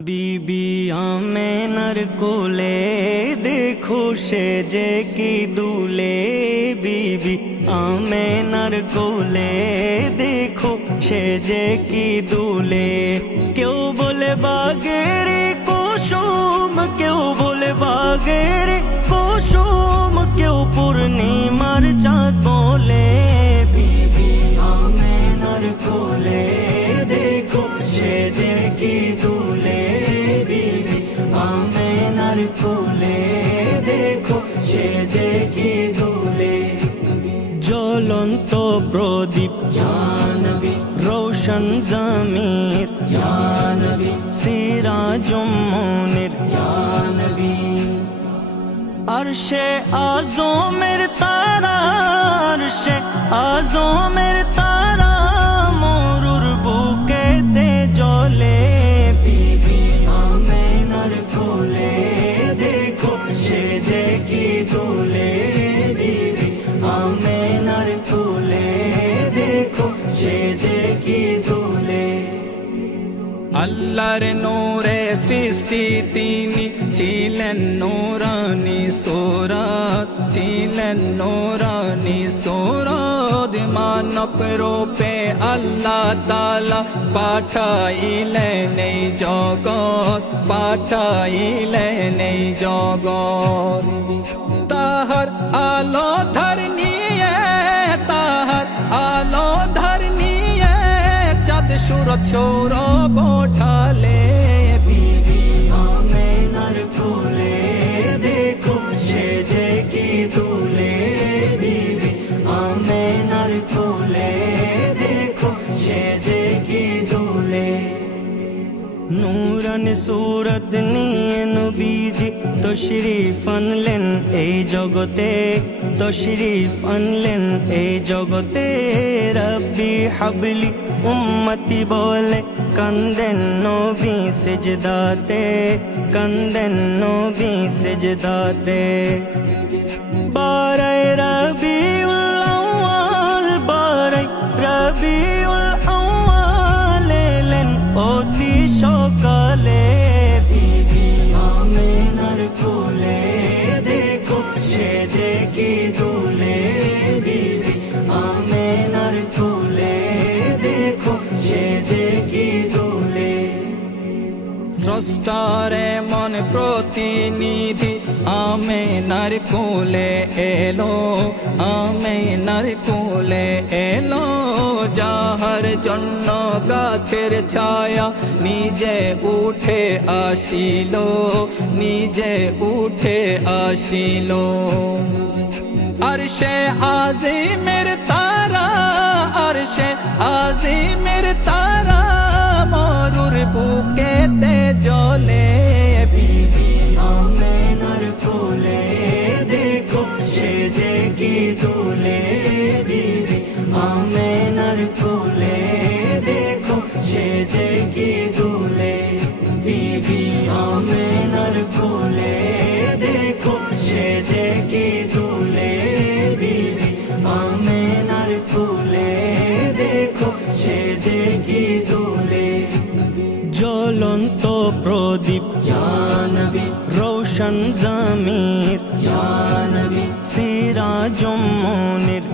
बीबी आमेनार कोले देखो सेजे की दूले। बीबी आमेनार कोले देखो सेजे की दूले। क्यों बोले बागेर कुसुम, क्यों बोले बागेर कुसुम, क्यों पूर्णिमार चाँद बोले। बीबी आमेनार कोले देखो सेजे की दूले। बीबी आमेनार कोले देखो सेजे की दूले। জ্বলন্ত প্রদীপ ইয়া নবী, রোশন জমির ইয়া নবী, সিরাজুম মুনির ইয়া নবী। আরশে আযমের তারা, আরশে আযমের তারা মরুর বুকেতে জ্বলে। বিবি আমেনার কোলে দেখো সেজে কি দুলে। বিবি আমেনার কোলে দেখো সেজে কি দুলে। আল্লাহর নূরে সৃষ্টি তিনি, ছিলেন নূরানি সুরাত, ছিলেন নূরানি সুরাত। মানব রূপে আল্লাহ তাআলা পাঠাইলেন এই জগৎ, পাঠাইলেন এই জগৎ। তাহার আলো ধার নিয়ে, তাহার আলো ধার নিয়ে চাঁদ সূরজ সৌরভ ওঠালে। বিবি আমেনার কোলে দেখো সেজে কি দুলে। বিবি আমেনার কোলে দেখো সেজে কি দুলে। নূরান সুরত নিয়ে নবীজি তশরিফ আনলেন এই জগতে, তশরিফ আনলেন এই জগতে। রব্বি হাবলি উম্মতি বলে কান্দেন নবী সিজদাতে, কান্দেন নবী সিজদাতে। বারায় রবিউল আউয়াল, বারায় রবিউল আউয়াল এলেন অতি সকালে। বিবি আমেনার কোলে দেখো সেজে কি দুলে। বিবি আমেনার কোলে দেখো সেজে কি দুলে। স্রষ্টার মন প্রতিনিধি আমেনার কোলে এলো, আমেনার কোলে এলো। যাহার জন্য গাছের ছায়া নিজে উঠে আসিল, নিজে উঠে আসিল। আরশে আজিমের তারা, আরশে আজিমের তারা মরুর বুকেতে জ্বলে। বিবি আমেনার কোলে দেখো সেজে কি দুলে। বিবি আমেনার কোলে দেখো সেজে কি দুলে। বিবি আমেনার কোলে দেখো সেজে কি দুলে। বিবি আমেনার কোলে দেখো সেজে কি দুলে। জ্বলন্ত প্রদীপ ইয়া নবী, রোশন জমির ইয়া নবী, সিরাজুম মুনির